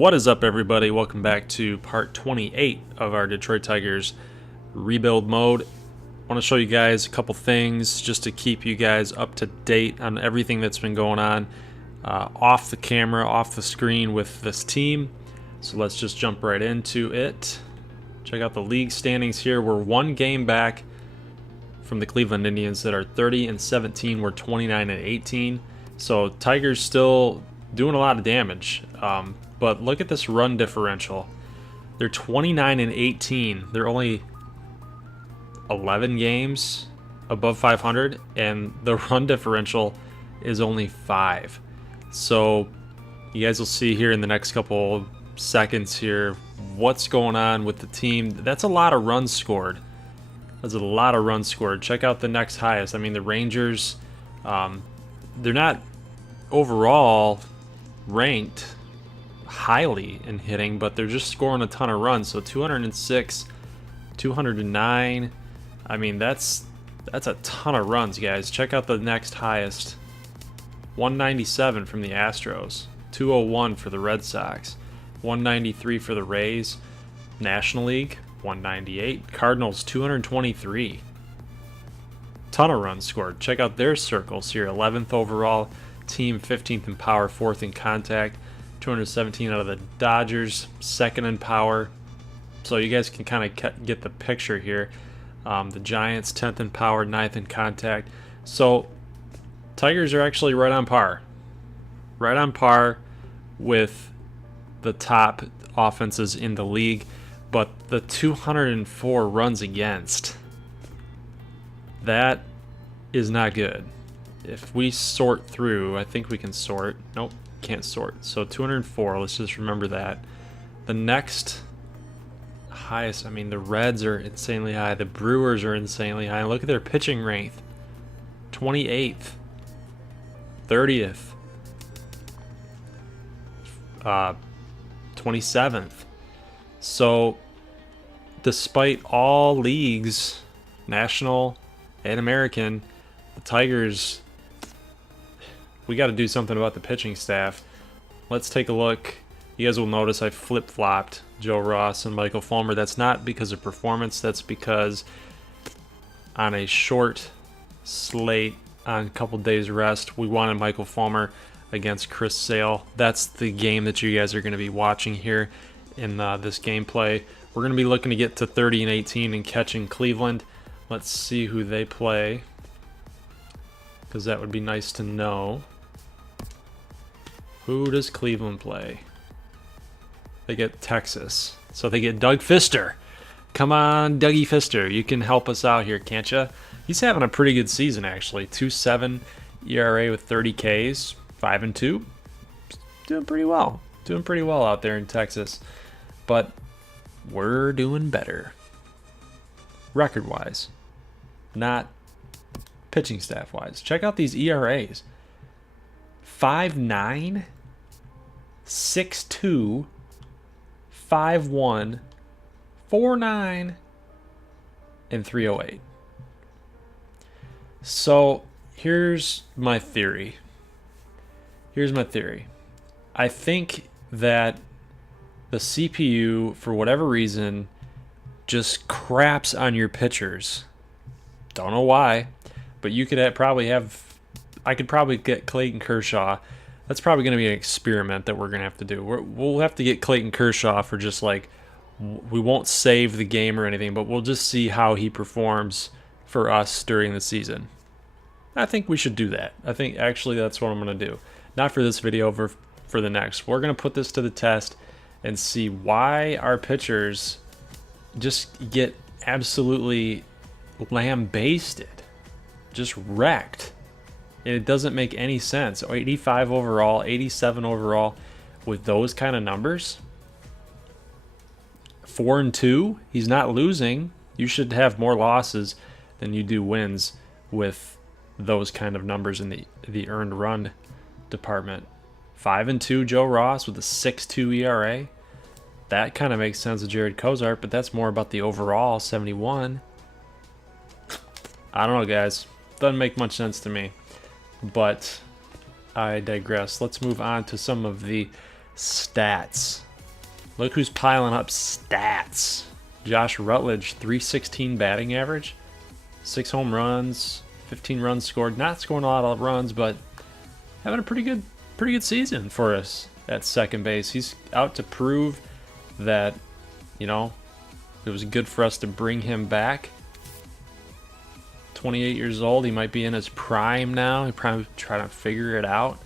What is up, everybody? Welcome back to part 28 of our Detroit Tigers rebuild mode. I want to show you guys a couple things just to keep you guys up to date on everything that's been going on off the camera, off the screen with this team. So let's just jump right into it. Check out the league standings here. We're one game back from the Cleveland Indians that are 30-17. We're 29-18. So Tigers still doing a lot of damage. But look at this run differential. They're 29-18. They're only 11 games above 500, and the run differential is only 5. So you guys will see here in the next couple seconds here what's going on with the team. That's a lot of runs scored. That's a lot of runs scored. Check out the next highest. I mean, the Rangers, they're not overall ranked highly in hitting, but they're just scoring a ton of runs. So 206, 209. I mean, that's a ton of runs, guys. Check out the next highest. 197 from the Astros, 201 for the Red Sox, 193 for the Rays. National League, 198. Cardinals, 223. Ton of runs scored. Check out their circles here. 11th overall team, 15th in power, 4th in contact. 217 out of the Dodgers, 2nd in power. So you guys can kind of get the picture here. The Giants, 10th in power, 9th in contact. So Tigers are actually right on par. Right on par with the top offenses in the league. But the 204 runs against, that is not good. If we sort through, I think we can sort. Nope, can't sort. So 204, let's just remember that. The next highest, I mean, the Reds are insanely high. The Brewers are insanely high. Look at their pitching rank. 28th, 30th, 27th. So despite all leagues, national and American, the Tigers, we got to do something about the pitching staff. Let's take a look. You guys will notice I flip-flopped Joe Ross and Michael Fulmer. That's not because of performance. That's because on a short slate, on a couple days rest, we wanted Michael Fulmer against Chris Sale. That's the game that you guys are going to be watching here in this gameplay. We're going to be looking to get to 30-18 and catching Cleveland. Let's see who they play, because that would be nice to know. Who does Cleveland play? They get Texas. So they get Doug Fister. Come on, Dougie Fister. You can help us out here, can't you? He's having a pretty good season, actually. 2.7 ERA with 30 Ks. 5-2. Doing pretty well. Doing pretty well out there in Texas. But we're doing better. Record-wise. Not pitching staff-wise. Check out these ERAs. 5.9, 6.2, 5.1, 4.9, and 3.08. So here's my theory. I think that the CPU, for whatever reason, just craps on your pitchers. Don't know why, but you could I could probably get Clayton Kershaw. That's probably going to be an experiment that we're going to have to do. We'll have to get Clayton Kershaw for just like, we won't save the game or anything, but we'll just see how he performs for us during the season. I think we should do that. I think actually that's what I'm going to do. Not for this video, for the next. We're going to put this to the test and see why our pitchers just get absolutely lambasted, just wrecked. And it doesn't make any sense. 85 overall, 87 overall with those kind of numbers. 4-2, he's not losing. You should have more losses than you do wins with those kind of numbers in the earned run department. 5-2 Joe Ross with a 6.2 ERA. That kind of makes sense with Jared Cozart, but that's more about the overall 71. I don't know, guys. Doesn't make much sense to me. But I digress. Let's move on to some of the stats Look who's piling up stats. Josh Rutledge, 316 batting average, 6 home runs, 15 runs scored. Not scoring a lot of runs, but having a pretty good season for us at second base. He's out to prove that, you know, it was good for us to bring him back. 28 years old. He might be in his prime now. He probably trying to figure it out.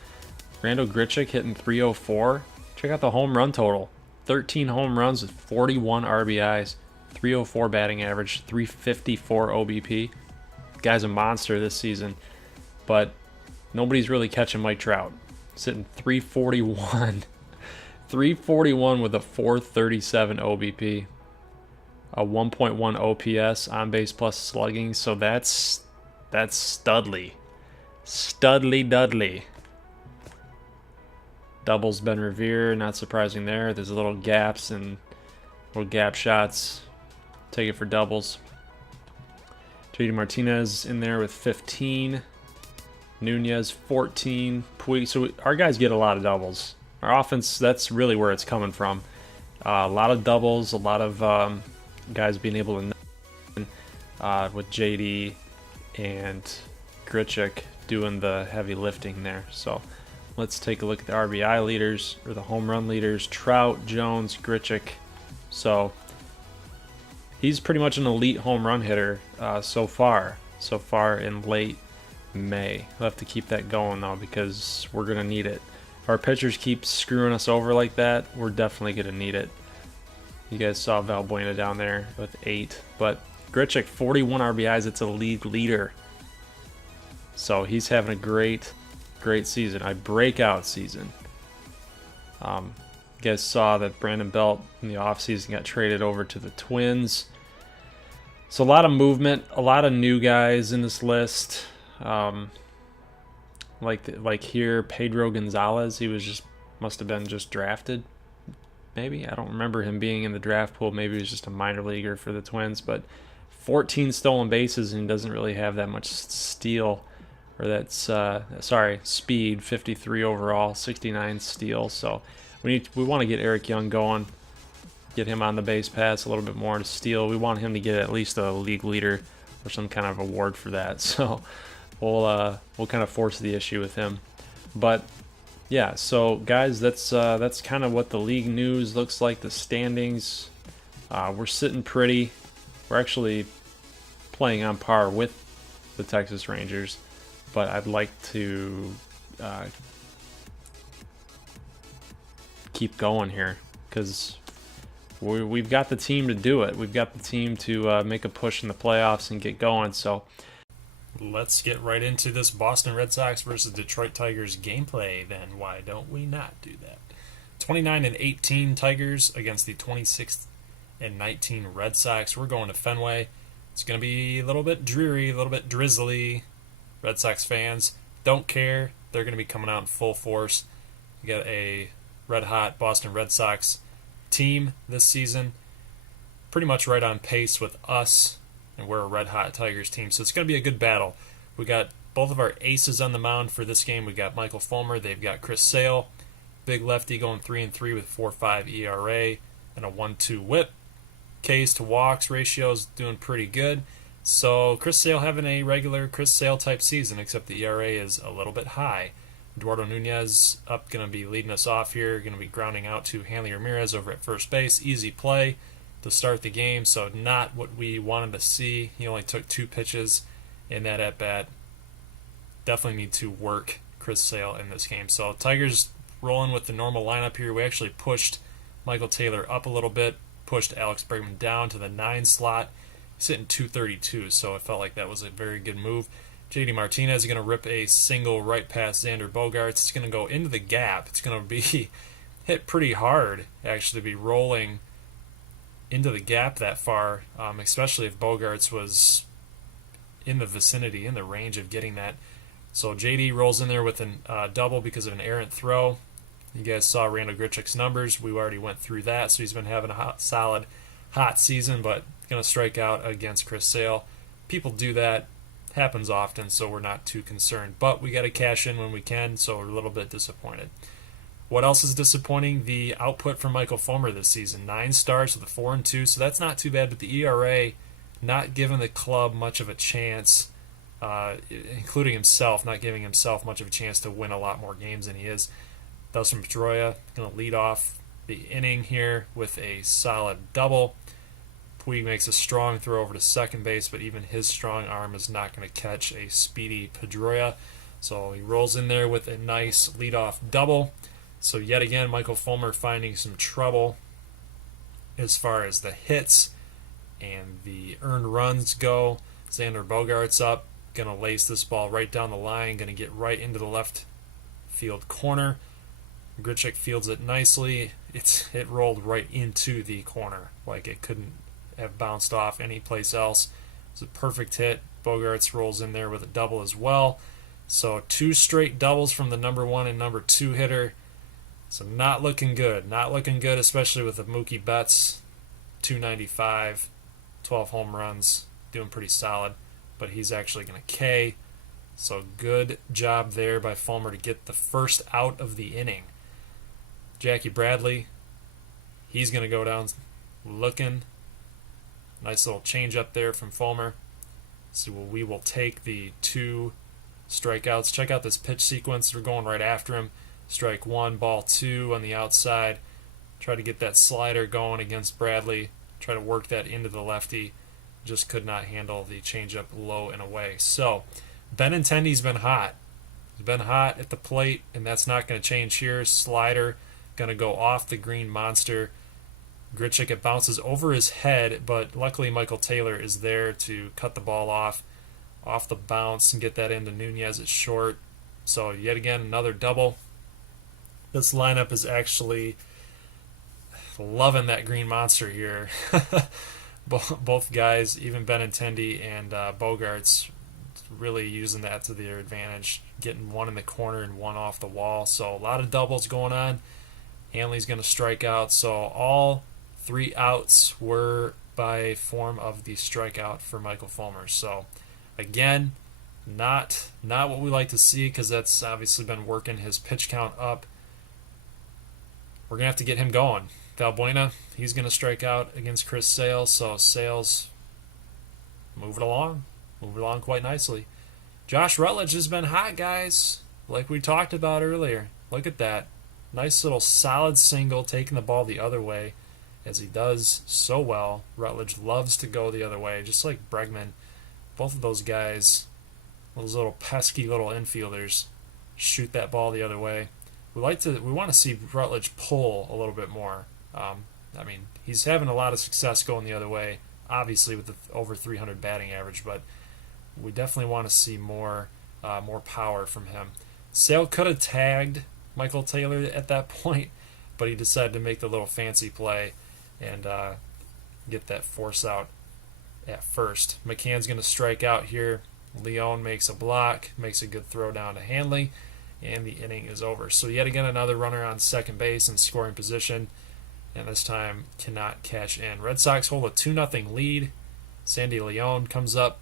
Randall Grichuk hitting 304. Check out the home run total. 13 home runs with 41 RBIs. 304 batting average. 354 OBP. Guy's a monster this season. But nobody's really catching Mike Trout. Sitting 341. 341 with a 437 OBP. A 1.1 OPS, on base plus slugging, so that's studly. Studly Dudley. Doubles Ben Revere, not surprising there. There's little gaps and little gap shots. Take it for doubles. JD Martinez in there with 15. Nunez 14. Puig. So our guys get a lot of doubles. Our offense, that's really where it's coming from. A lot of doubles, a lot of guys being able to with JD and Grichuk doing the heavy lifting there. So let's take a look at the RBI leaders, or the home run leaders. Trout, Jones, Grichuk. So he's pretty much an elite home run hitter so far in late May. We'll have to keep that going though, because we're going to need it. If our pitchers keep screwing us over like that, we're definitely going to need it. You guys saw Valbuena down there with 8. But Grichuk, 41 RBIs. It's a league leader. So he's having a great season. A breakout season. You guys saw that Brandon Belt in the offseason got traded over to the Twins. So a lot of movement. A lot of new guys in this list. Like here, Pedro Gonzalez. He must have been just drafted. Maybe. I don't remember him being in the draft pool. Maybe he was just a minor leaguer for the Twins. But 14 stolen bases, and he doesn't really have that much steal. Or that's, speed. 53 overall, 69 steal. So we want to get Eric Young going. Get him on the base paths a little bit more to steal. We want him to get at least a league leader or some kind of award for that. So we'll kind of force the issue with him. But yeah, so guys, that's kind of what the league news looks like. The standings, we're sitting pretty. We're actually playing on par with the Texas Rangers, but I'd like to keep going here because we've got the team to do it. We've got the team to make a push in the playoffs and get going. So let's get right into this Boston Red Sox versus Detroit Tigers gameplay, then. Why don't we not do that? 29-18 Tigers against the 26-19 Red Sox. We're going to Fenway. It's going to be a little bit dreary, a little bit drizzly. Red Sox fans don't care. They're going to be coming out in full force. You got a red-hot Boston Red Sox team this season. Pretty much right on pace with us. And we're a red-hot Tigers team, so it's going to be a good battle. We got both of our aces on the mound for this game. We got Michael Fulmer. They've got Chris Sale, big lefty, going 3-3 with 4.5 ERA and a 1.2 WHIP. Ks to walks ratio is doing pretty good. So Chris Sale having a regular Chris Sale type season, except the ERA is a little bit high. Eduardo Nunez up, going to be leading us off here. Going to be grounding out to Hanley Ramirez over at first base. Easy play to start the game, so not what we wanted to see. He only took 2 pitches in that at-bat. Definitely need to work Chris Sale in this game. So Tigers rolling with the normal lineup here. We actually pushed Michael Taylor up a little bit, pushed Alex Bregman down to the 9 slot. He's hitting 232, so it felt like that was a very good move. JD Martinez is going to rip a single right past Xander Bogaerts. It's going to go into the gap. It's going to be hit pretty hard, actually, be rolling into the gap that far, especially if Bogaerts was in the vicinity, in the range of getting that. So JD rolls in there with a double because of an errant throw. You guys saw Randall Grichuk's numbers. We already went through that, so he's been having a solid, hot season, but going to strike out against Chris Sale. People do that. Happens often, so we're not too concerned. But we got to cash in when we can, so we're a little bit disappointed. What else is disappointing? The output from Michael Fulmer this season. 9 starts with a 4-2, so that's not too bad, but the ERA not giving the club much of a chance, including himself, not giving himself much of a chance to win a lot more games than he is. Dustin Pedroia going to lead off the inning here with a solid double. Puig makes a strong throw over to second base, but even his strong arm is not going to catch a speedy Pedroia. So he rolls in there with a nice leadoff double. So yet again, Michael Fulmer finding some trouble as far as the hits and the earned runs go. Xander Bogaerts up, going to lace this ball right down the line, going to get right into the left field corner. Grichuk fields it nicely. It rolled right into the corner, like it couldn't have bounced off any place else. It's a perfect hit. Bogaerts rolls in there with a double as well. So 2 straight doubles from the number 1 and number 2 hitter. So not looking good. Not looking good, especially with the Mookie Betts, 295, 12 home runs, doing pretty solid. But he's actually going to K. So good job there by Fulmer to get the first out of the inning. Jackie Bradley, he's going to go down looking. Nice little change up there from Fulmer. So we will take the 2 strikeouts. Check out this pitch sequence. We're going right after him. Strike 1, ball 2 on the outside. Try to get that slider going against Bradley. Try to work that into the lefty. Just could not handle the changeup low and away. So Benintendi's been hot. He's been hot at the plate, and that's not going to change here. Slider going to go off the green monster. Grichuk, it bounces over his head, but luckily Michael Taylor is there to cut the ball off the bounce and get that into Nunez at short. So yet again, another double. This lineup is actually loving that green monster here. Both guys, even Benintendi and Bogaerts, really using that to their advantage, getting one in the corner and one off the wall. So a lot of doubles going on. Hanley's going to strike out. So all 3 outs were by form of the strikeout for Michael Fulmer. So again, not what we like to see, because that's obviously been working his pitch count up. We're going to have to get him going. Valbuena, he's going to strike out against Chris Sale. So Sale's moving along quite nicely. Josh Rutledge has been hot, guys, like we talked about earlier. Look at that. Nice little solid single, taking the ball the other way, as he does so well. Rutledge loves to go the other way, just like Bregman. Both of those guys, those little pesky little infielders, shoot that ball the other way. We want to see Rutledge pull a little bit more. He's having a lot of success going the other way, obviously with the over 300 batting average, but we definitely want to see more power from him. Sale could have tagged Michael Taylor at that point, but he decided to make the little fancy play and get that force out at first. McCann's going to strike out here. Leone makes a block, makes a good throw down to Hanley, and the inning is over. So yet again, another runner on second base in scoring position, and this time cannot cash in. Red Sox hold a 2-0 lead. Sandy Leone comes up.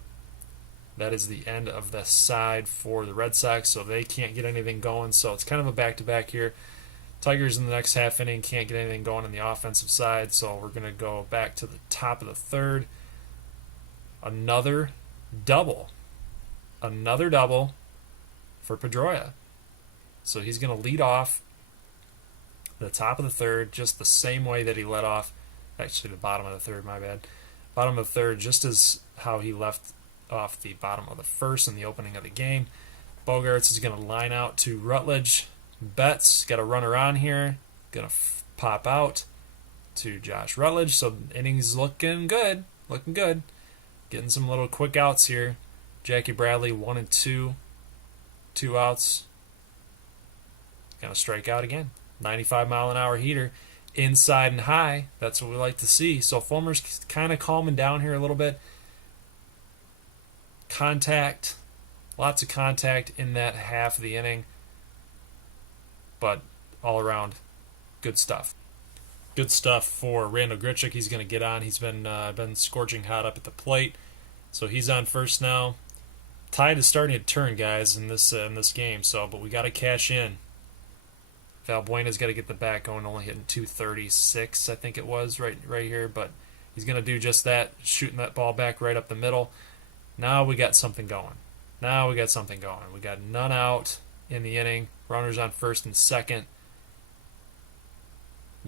That is the end of the side for the Red Sox, so they can't get anything going. So it's kind of a back-to-back here. Tigers in the next half inning can't get anything going on the offensive side, so we're going to go back to the top of the third. Another double for Pedroia. So he's going to lead off the top of the third just the same way that he led off. Actually, the bottom of the third, my bad. Bottom of the third, just as how he left off the bottom of the first in the opening of the game. Bogaerts is going to line out to Rutledge. Betts got a runner on here. Going to pop out to Josh Rutledge. So innings looking good. Getting some little quick outs here. Jackie Bradley, 1 and 2. 2 outs. Going to strike out again. 95-mile-an-hour heater. Inside and high. That's what we like to see. So Fulmer's kind of calming down here a little bit. Contact. Lots of contact in that half of the inning. But all around, good stuff. Good stuff for Randal Grichuk. He's going to get on. He's been scorching hot up at the plate. So he's on first now. Tide is starting to turn, guys, in this game. But we got to cash in. Valbuena's got to get the bat going, only hitting 236, I think it was, right here. But he's going to do just that, shooting that ball back right up the middle. Now we got something going. We got none out in the inning. Runners on first and second.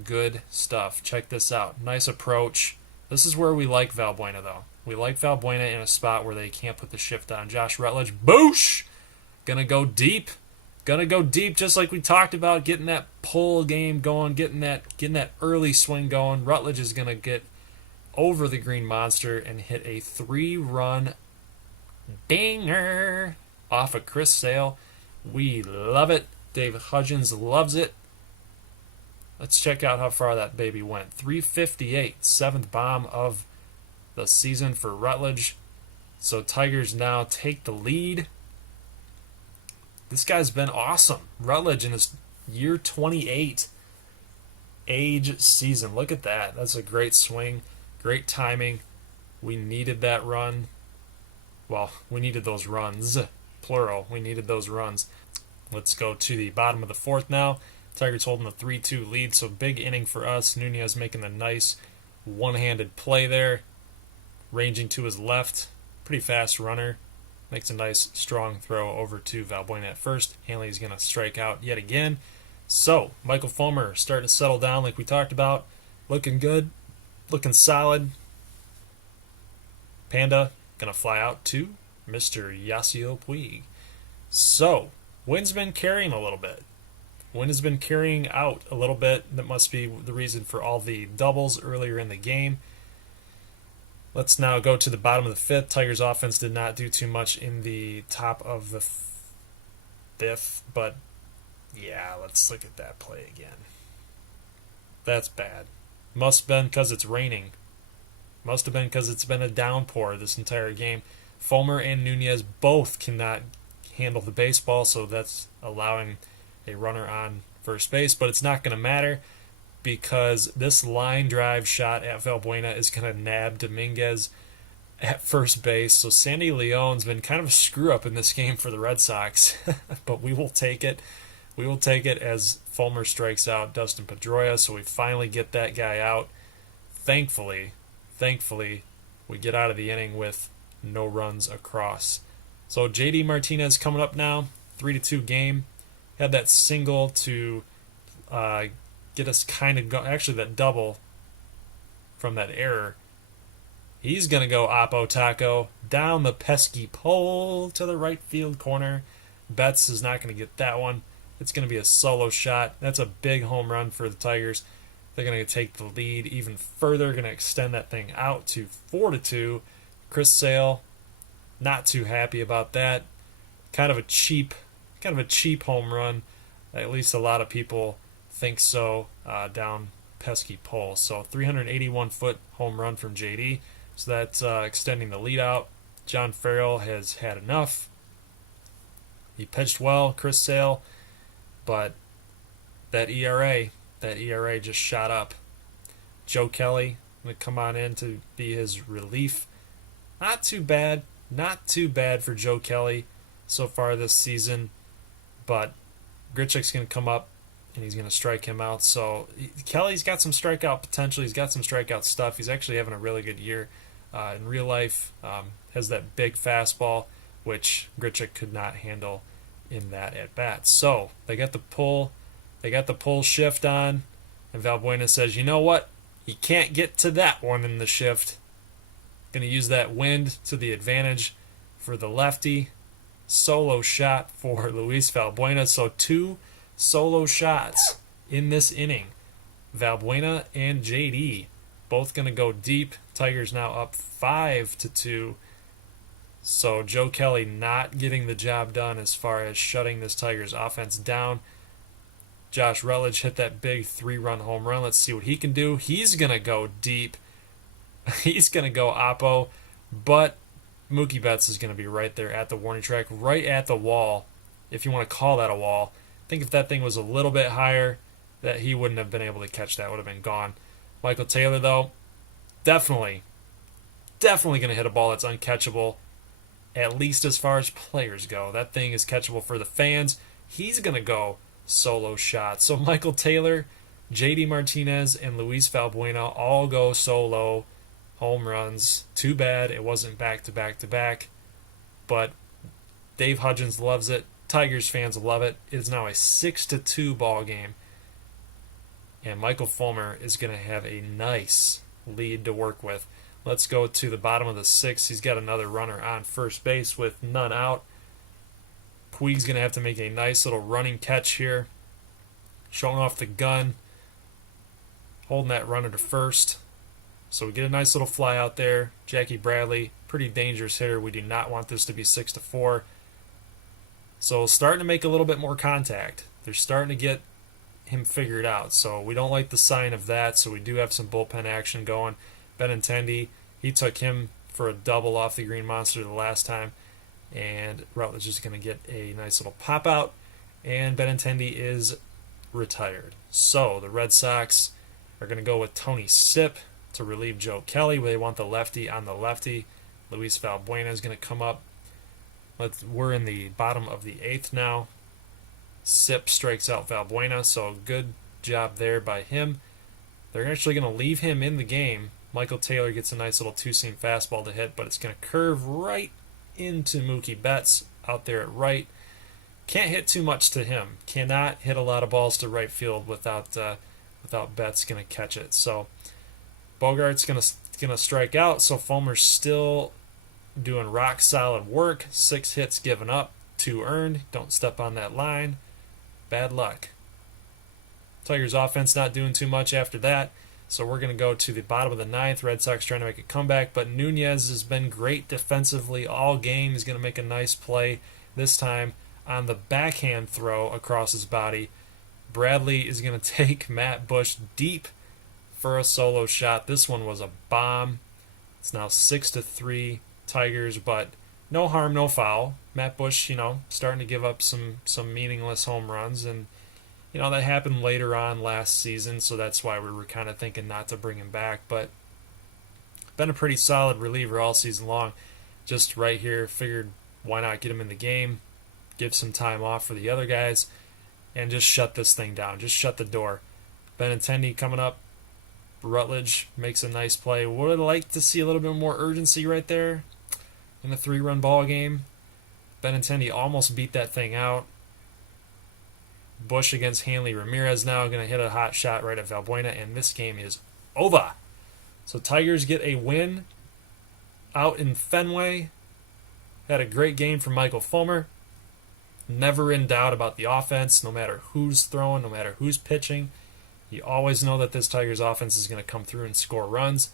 Good stuff. Check this out. Nice approach. This is where we like Valbuena, though. We like Valbuena in a spot where they can't put the shift on. Josh Rutledge, boosh! Gonna go deep. Just like we talked about, getting that pull game going, getting that early swing going. Rutledge is gonna get over the green monster and hit a 3-run dinger off of Chris Sale. We love it. David Hudgens loves it. Let's check out how far that baby went. 358, 7th bomb of the season for Rutledge. So Tigers now take the lead. This guy's been awesome. Rutledge in his year 28 age season. Look at that. That's a great swing. Great timing. We needed that run. Well, we needed those runs. Plural. We needed those runs. Let's go to the bottom of the 4th now. Tigers holding a 3-2 lead, so big inning for us. Nunez making a nice one-handed play there. Ranging to his left. Pretty fast runner. Makes a nice strong throw over to Valbuena at first. Hanley's going to strike out yet again. So, Michael Fulmer starting to settle down like we talked about. Looking good. Looking solid. Panda going to fly out to Mr. Yasiel Puig. So, wind's been carrying a little bit. Wind has been carrying out a little bit. That must be the reason for all the doubles earlier in the game. Let's now go to the bottom of the 5th. Tigers offense did not do too much in the top of the 5th, but yeah, let's look at that play again. That's bad. Must have been because it's raining. Must have been because it's been a downpour this entire game. Fulmer and Nunez both cannot handle the baseball, so that's allowing a runner on first base, but it's not going to matter because this line drive shot at Valbuena is going to nab Dominguez at first base. So Sandy Leon's been kind of a screw up in this game for the Red Sox, but we will take it. We will take it as Fulmer strikes out Dustin Pedroia, so we finally get that guy out. Thankfully, we get out of the inning with no runs across. So JD Martinez coming up now, 3-2 game. Had that single to get us kind of going. Actually, that double from that error. He's going to go Oppo Taco down the pesky pole to the right field corner. Betts is not going to get that one. It's going to be a solo shot. That's a big home run for the Tigers. They're going to take the lead even further. Going to extend that thing out to 4-2. Chris Sale, not too happy about that. Kind of a cheap home run. At least a lot of people think so, down pesky pole. So 381-foot home run from JD. So that's extending the lead out. John Farrell has had enough. He pitched well, Chris Sale, but that ERA just shot up. Joe Kelly going to come on in to be his relief. Not too bad for Joe Kelly so far this season. But Grichuk's going to come up and he's going to strike him out. So Kelly's got some strikeout potential. He's got some strikeout stuff. He's actually having a really good year in real life. Has that big fastball, which Grichuk could not handle in that at bat. So they got the pull shift on, and Valbuena says, you know what? You can't get to that one in the shift. Going to use that wind to the advantage for the lefty. Solo shot for Luis Valbuena. So 2 solo shots in this inning. Valbuena and JD both going to go deep. Tigers now up 5-2. So Joe Kelly not getting the job done as far as shutting this Tigers offense down. Josh Rutledge hit that big 3-run home run. Let's see what he can do. He's going to go deep. He's going to go Oppo, but Mookie Betts is going to be right there at the warning track, right at the wall, if you want to call that a wall. I think if that thing was a little bit higher, that he wouldn't have been able to catch that. Would have been gone. Michael Taylor, though, definitely going to hit a ball that's uncatchable, at least as far as players go. That thing is catchable for the fans. He's going to go solo shot. So Michael Taylor, JD Martinez, and Luis Valbuena all go solo home runs. Too bad it wasn't back to back to back, but Dave Hudgens loves it. Tigers fans love it. It is now a 6-2 ball game, and Michael Fulmer is going to have a nice lead to work with. Let's go to the bottom of the sixth. He's got another runner on first base with none out. Puig's going to have to make a nice little running catch here, showing off the gun, holding that runner to first. So we get a nice little fly out there. Jackie Bradley, pretty dangerous hitter. We do not want this to be 6-4. So starting to make a little bit more contact. They're starting to get him figured out. So we don't like the sign of that. So we do have some bullpen action going. Benintendi, he took him for a double off the Green Monster the last time. And Rutledge is going to get a nice little pop out. And Benintendi is retired. So the Red Sox are going to go with Tony Sipp to relieve Joe Kelly. They want the lefty on the lefty. Luis Valbuena is going to come up. We're in the bottom of the eighth now. Sipp strikes out Valbuena, so good job there by him. They're actually going to leave him in the game. Michael Taylor gets a nice little two-seam fastball to hit, but it's going to curve right into Mookie Betts out there at right. Can't hit too much to him. Cannot hit a lot of balls to right field without Betts going to catch it. So Bogart's going to strike out. So Fulmer's still doing rock solid work. 6 hits given up, 2 earned. Don't step on that line. Bad luck. Tigers offense not doing too much after that. So we're going to go to the bottom of the ninth. Red Sox trying to make a comeback, but Nunez has been great defensively all game. He's going to make a nice play this time on the backhand throw across his body. Bradley is going to take Matt Bush deep for a solo shot. This one was a bomb. It's now 6-3 Tigers, but no harm, no foul. Matt Bush, starting to give up some meaningless home runs, and that happened later on last season, so that's why we were kind of thinking not to bring him back. But been a pretty solid reliever all season long. Just right here, figured why not get him in the game, give some time off for the other guys, and just shut this thing down. Just shut the door. Benintendi coming up. Rutledge makes a nice play. Would have liked to see a little bit more urgency right there in a 3-run ball game. Benintendi almost beat that thing out. Bush against Hanley Ramirez now going to hit a hot shot right at Valbuena, and this game is over. So Tigers get a win out in Fenway. Had a great game from Michael Fulmer. Never in doubt about the offense, no matter who's throwing, no matter who's pitching. You always know that this Tigers offense is going to come through and score runs.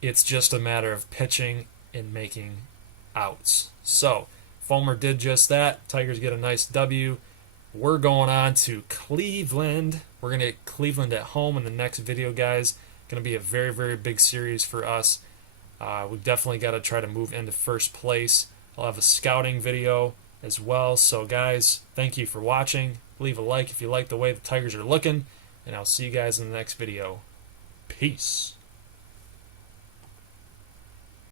It's just a matter of pitching and making outs. So Fulmer did just that. Tigers get a nice W. We're going on to Cleveland. We're going to get Cleveland at home in the next video, guys. Going to be a very, very big series for us. We've definitely got to try to move into first place. I'll have a scouting video as well. So, guys, thank you for watching. Leave a like if you like the way the Tigers are looking. And I'll see you guys in the next video. Peace.